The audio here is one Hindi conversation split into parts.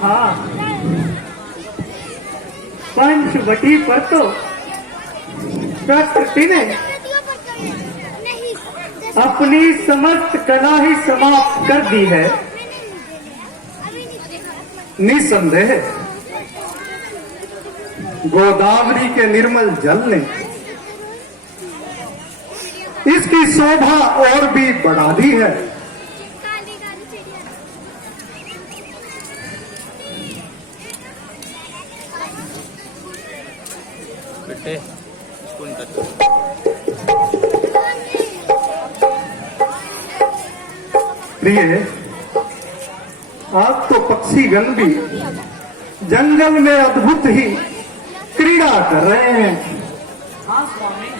हाँ, पंचवटी पर तो प्रकृति ने अपनी समस्त कला ही समाप्त कर दी है। निसंदेह गोदावरी के निर्मल जल ने इसकी शोभा और भी बढ़ा दी है। प्रिय, आप तो पक्षीगण भी जंगल में अद्भुत ही क्रीड़ा कर रहे हैं। हाँ स्वामी।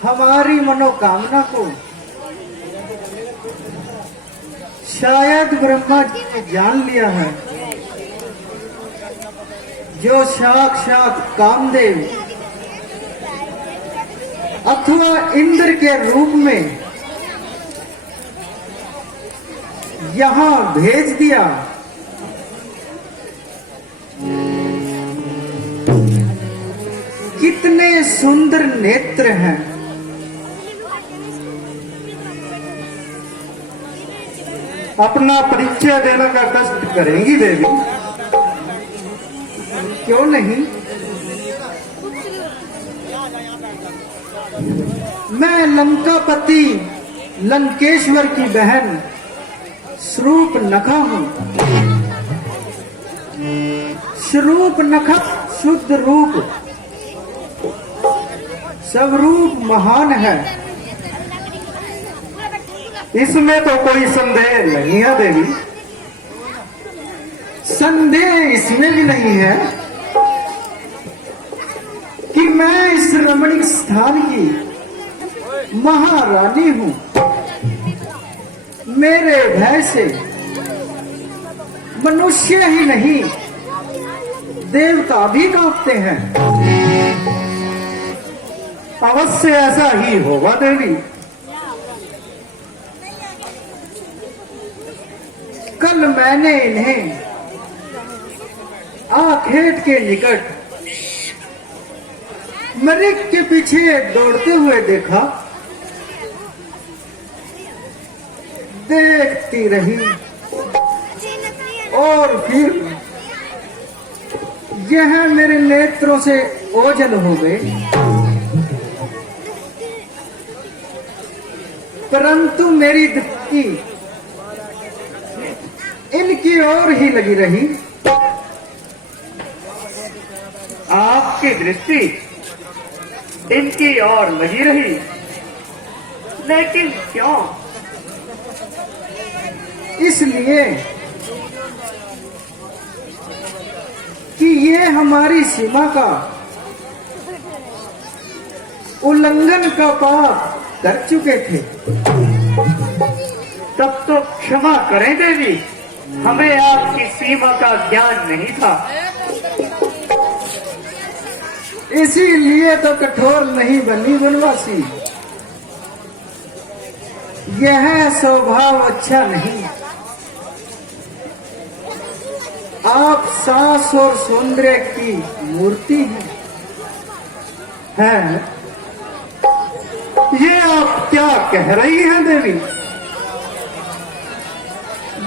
हमारी मनोकामना को शायद ब्रह्मा जी ने जान लिया है। जो साक्षात कामदेव अथवा इंद्र के रूप में यहां भेज दिया। कितने सुंदर नेत्र हैं। अपना परिचय देने का कष्ट करेंगी देवी? क्यों नहीं? मैं लंकापति लंकेश्वर की बहन शूर्पणखा हूं। शूर्पणखा शुद्ध रूप, सब रूप महान है। इसमें तो कोई संदेह नहीं है देवी। संदेह इसमें भी नहीं है कि मैं इस रमणीक स्थान की महारानी हूं। मेरे भय से मनुष्य ही नहीं, देवता भी कांपते हैं। अवश्य ऐसा ही होगा देवी। कल मैंने इन्हें आखेट के निकट मृग के पीछे दौड़ते हुए देखा। देखती रही और फिर यह मेरे नेत्रों से ओझल हो गए। परंतु मेरी दृष्टि इनकी ओर ही लगी रही। आपकी दृष्टि इनकी ओर लगी रही, लेकिन क्यों? इसलिए कि ये हमारी सीमा का उल्लंघन का पाप कर चुके थे। तब तो क्षमा करें देवी, हमें आपकी सीमा का ज्ञान नहीं था। इसीलिए तो कठोर नहीं बनी वनवासी। यह स्वभाव अच्छा नहीं। आप सास और सौंदर्य की मूर्ति हैं। ये आप क्या कह रही हैं देवी?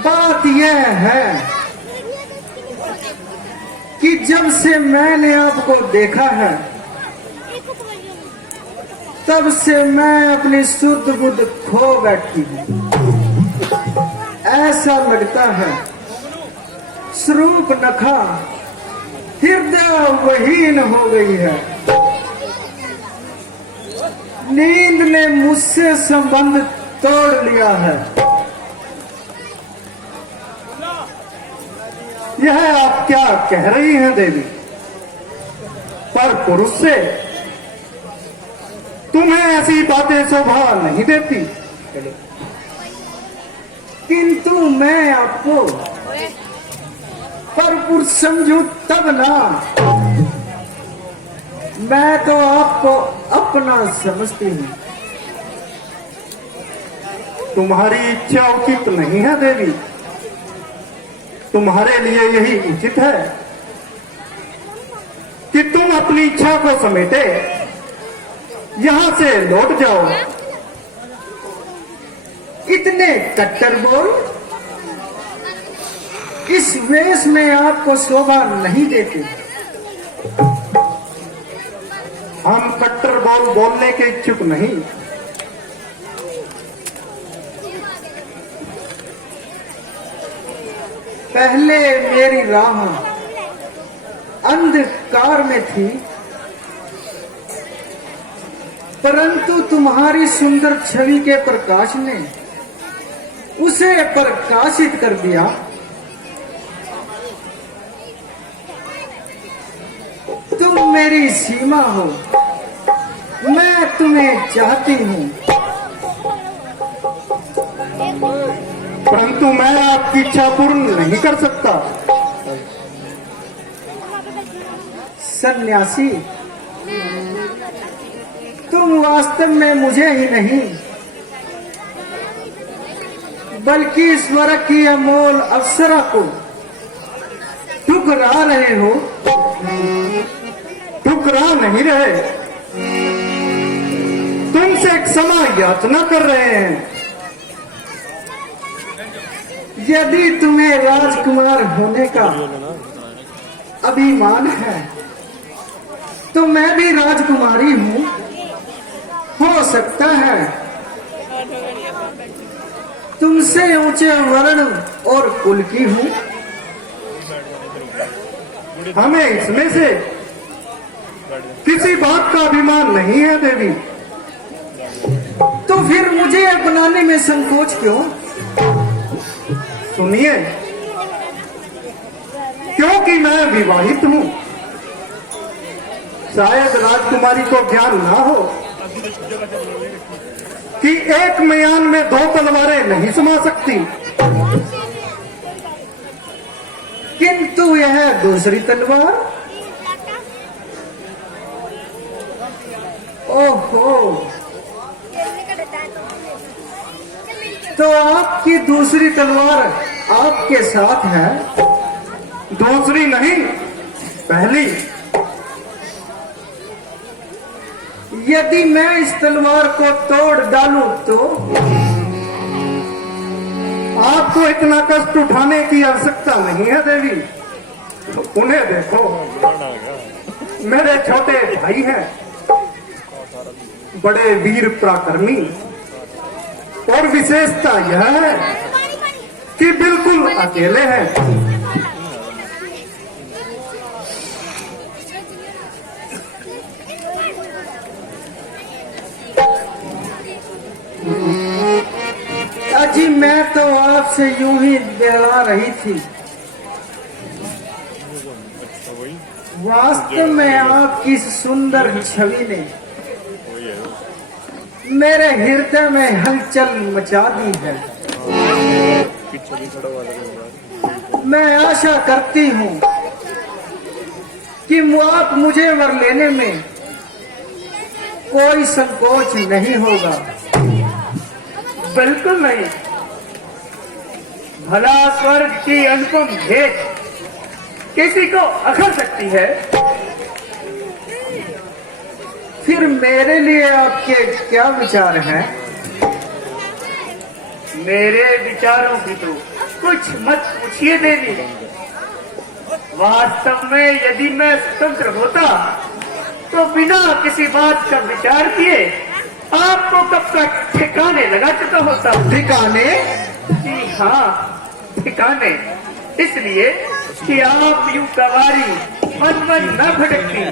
बात यह है कि जब से मैंने आपको देखा है, तब से मैं अपनी शुद्ध बुद्ध खो बैठी हूं। ऐसा लगता है शूर्पणखा हृदय वहीन हो गई है। नींद ने मुझसे संबंध तोड़ लिया है। यह आप क्या कह रही हैं देवी? पर पुरुष से तुम्हें ऐसी बातें शोभा नहीं देती। किंतु मैं आपको पर पुरुष समझू तब ना। मैं तो आपको अपना समझती हूँ। तुम्हारी इच्छा उचित नहीं है देवी। तुम्हारे लिए यही उचित है कि तुम अपनी इच्छा को समेटे यहां से लौट जाओ। इतने कट्टर बोल इस वेश में आपको शोभा नहीं देते। हम कट्टर बोल बोलने के इच्छुक नहीं। पहले मेरी राह अंधकार में थी, परंतु तुम्हारी सुंदर छवि के प्रकाश ने उसे प्रकाशित कर दिया। तुम मेरी सीमा हो, मैं तुम्हें चाहती हूँ, परंतु मैं आपकी इच्छा पूर्ण नहीं कर सकता। सन्यासी, तुम वास्तव में मुझे ही नहीं बल्कि ईश्वर की अमोल अप्सरा को ठुकरा रहे हो। ठुकरा नहीं रहे, तुमसे क्षमा याचना कर रहे हैं। यदि तुम्हें राजकुमार होने का अभिमान है तो मैं भी राजकुमारी हूँ। हो सकता है तुमसे ऊंचे वर्ण और कुल की हूँ। हमें इसमें से किसी बात का अभिमान नहीं है देवी। तो फिर मुझे अपनाने में संकोच क्यों? सुनिए, क्योंकि मैं विवाहित हूँ। शायद राजकुमारी को ज्ञान ना हो कि एक म्यान में दो तलवारें नहीं समा सकती। किंतु यह दूसरी तलवार, ओहो, तो आपकी दूसरी तलवार आपके साथ है? दूसरी नहीं, पहली। यदि मैं इस तलवार को तोड़ डालूं तो आपको इतना कष्ट उठाने की आवश्यकता नहीं है देवी। उन्हें देखो, मेरे छोटे भाई हैं, बड़े वीर पराक्रमी, और विशेषता यह है कि बिल्कुल अकेले हैं। अजी, मैं तो आपसे यूं ही दिला रही थी। वास्तव में आपकी सुंदर छवि ने मेरे हृदय में हलचल मचा दी है। मैं आशा करती हूँ कि आप मुझे वर लेने में कोई संकोच नहीं होगा। बिल्कुल नहीं। भला स्वर्ग की अनुपम भेंट किसी को अखर सकती है? फिर मेरे लिए आपके क्या विचार हैं? मेरे विचारों की तो कुछ मत पूछिए देवी। वास्तव में यदि मैं स्वतंत्र होता तो बिना किसी बात का विचार किए आपको कब तक ठिकाने लगा चुका होता। ठिकाने? जी हाँ, ठिकाने। इसलिए कि आप यूं कवारी मन मन न भटकती।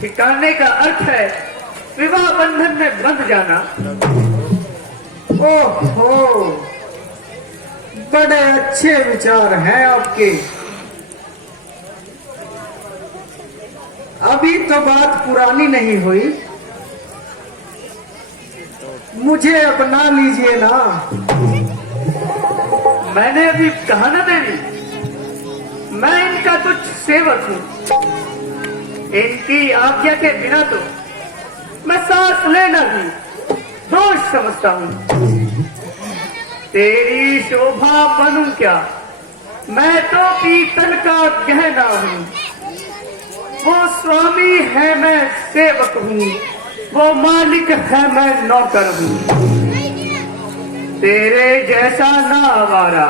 ठिकाने का अर्थ है विवाह बंधन में बंध जाना। ओहो, बड़े अच्छे विचार हैं आपके। अभी तो बात पुरानी नहीं हुई, मुझे अपना लीजिए ना। मैंने अभी कहा ना देवी, मैं इनका तुच्छ सेवक हूं। इनकी आज्ञा के बिना तो मैं सांस लेना भी दोष समझता हूं। तेरी शोभा बनूं क्या, मैं तो पीतल का गहना हूं। वो स्वामी है, मैं सेवक हूं। वो मालिक है, मैं नौकर हूं। तेरे जैसा ना आवारा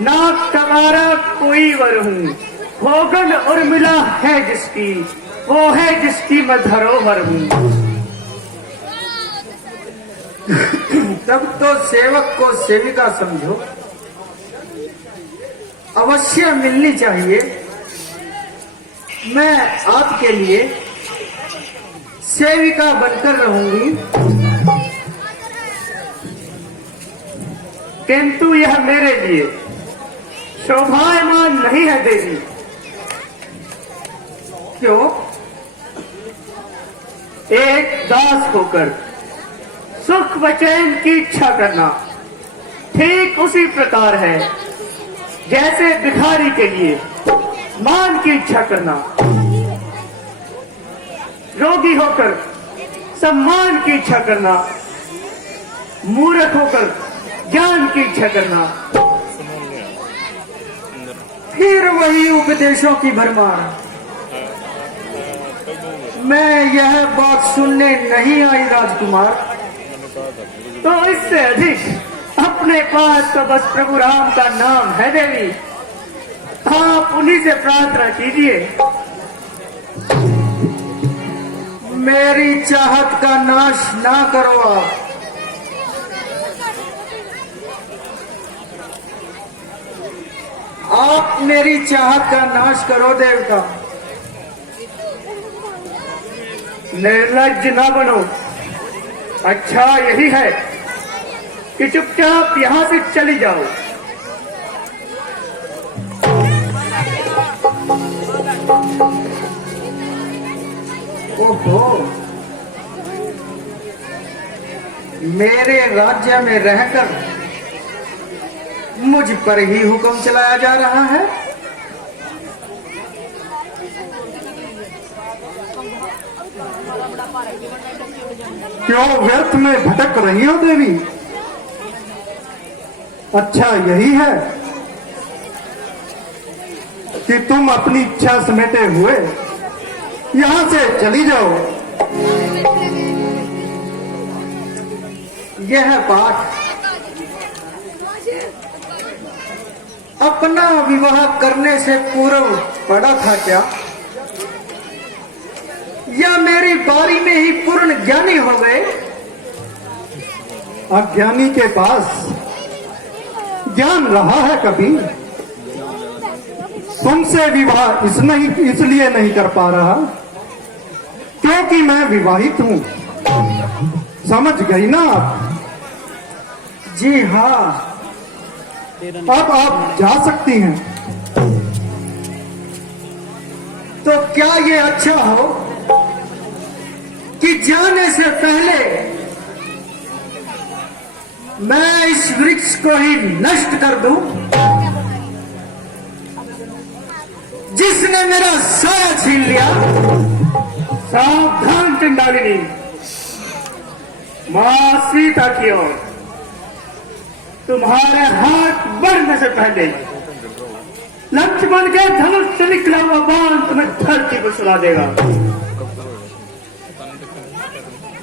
ना कमारा कोई वर हूं। भोगन और मिला है जिसकी, वो है जिसकी मैं धरोहर हूं। तब तो सेवक को सेविका समझो, अवश्य मिलनी चाहिए। मैं आपके लिए सेविका बनकर रहूंगी। किंतु यह मेरे लिए शोभायमान नहीं है देवी। क्यों? एक दास होकर सुख व चैन की इच्छा करना ठीक उसी प्रकार है जैसे भिखारी के लिए मान की इच्छा करना। रोगी होकर सम्मान की इच्छा करना, मूर्ख होकर ज्ञान की इच्छा करना। फिर वही उपदेशों की भरमार। मैं यह बात सुनने नहीं आई राजकुमार। तो इससे अधिक अपने पास तो बस प्रभु राम का नाम है देवी। आप उन्हीं से प्रार्थना कीजिए। मेरी चाहत का नाश ना करो आप मेरी चाहत का नाश करो देवता। निर्लज्ज ना बनो। अच्छा यही है कि चुपचाप यहां से चली जाओ। ओहो, मेरे राज्य में रहकर मुझ पर ही हुक्म चलाया जा रहा है। क्यों व्यर्थ में भटक रही हो देवी? अच्छा यही है कि तुम अपनी इच्छा समेटे हुए यहां से चली जाओ। यह पाठ अपना विवाह करने से पूर्व पड़ा था क्या, या मेरी बारी में ही पूर्ण ज्ञानी हो गए? अज्ञानी के पास ज्ञान रहा है कभी? तुमसे विवाह इसलिए नहीं कर पा रहा क्योंकि मैं विवाहित हूं। समझ गई ना आप? जी हाँ, अब आप जा सकती हैं। तो क्या ये अच्छा हो कि जाने से पहले मैं इस वृक्ष को ही नष्ट कर दूं, जिसने मेरा साया छीन लिया? सावधान चंडालिनी, मां सीता की ओर तुम्हारे हाथ बढ़ने से पहले लक्ष्मण के धनुष से निकला हुआ बाण तुम्हें धरती पर सुला देगा।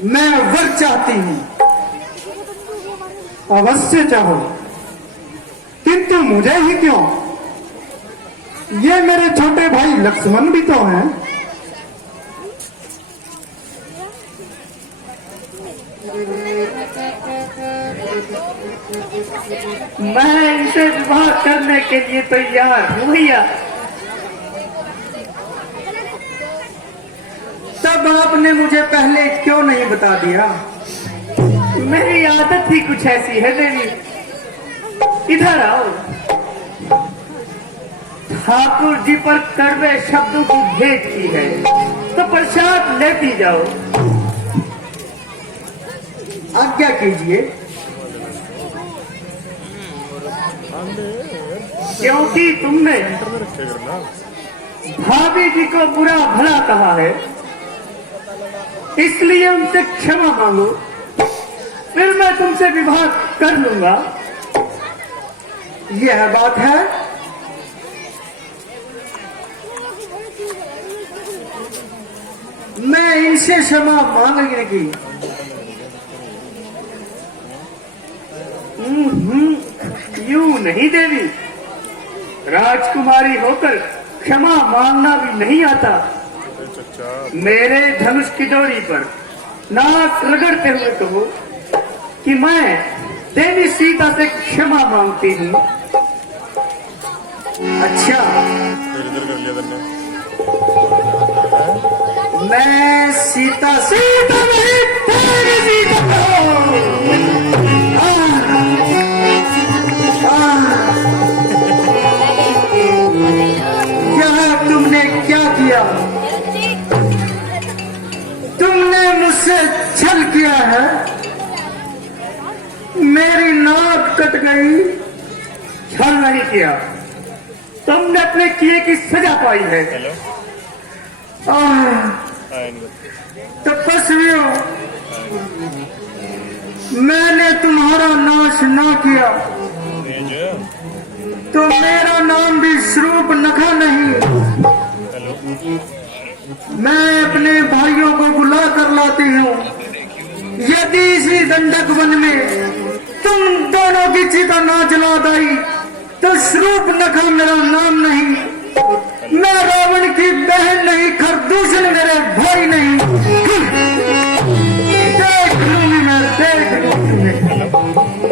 मैं वर चाहती हूं। अवश्य चाहो, किंतु मुझे ही क्यों? ये मेरे छोटे भाई लक्ष्मण भी तो हैं। मैं इनसे विवाह करने के लिए तैयार हूं भैया। तब तब आपने मुझे पहले क्यों नहीं बता दिया? मेरी आदत ही कुछ ऐसी है देवी। इधर आओ। ठाकुर जी पर कड़वे शब्दों की भेंट की है तो प्रसाद लेती जाओ। आज्ञा कीजिए। क्योंकि तुमने भाभी जी को बुरा भला कहा है, इसलिए उनसे क्षमा मांगो, फिर मैं तुमसे विवाह कर लूंगा। यह बात है। मैं इनसे क्षमा मांगने की यूं नहीं देवी, राजकुमारी होकर क्षमा मांगना भी नहीं आता। मेरे धनुष की डोरी पर नाक रगड़ते हुए कहो कि मैं देवी सीता से क्षमा मांगती हूँ। अच्छा, मैं सीता से नहीं, तेरी सीता तुमने क्या किया? तुमने मुझसे छल किया है। मेरी नाक कट गई। छल नहीं किया, तुमने अपने किए की सजा पाई है। तपस्वियों, मैंने तुम्हारा नाश ना किया तो मेरा नाम भी स्वरूप नखा नहीं। मैं अपने भाइयों को बुला कर लाती हूँ। यदि इसी दंडक वन में तुम दोनों की चिता ना जला दाई तो स्वरूप नखा मेरा नाम नहीं। मैं रावण की बहन नहीं, खरदूषण मेरे भाई नहीं। देख लूंगी मैं, देख लूंगी।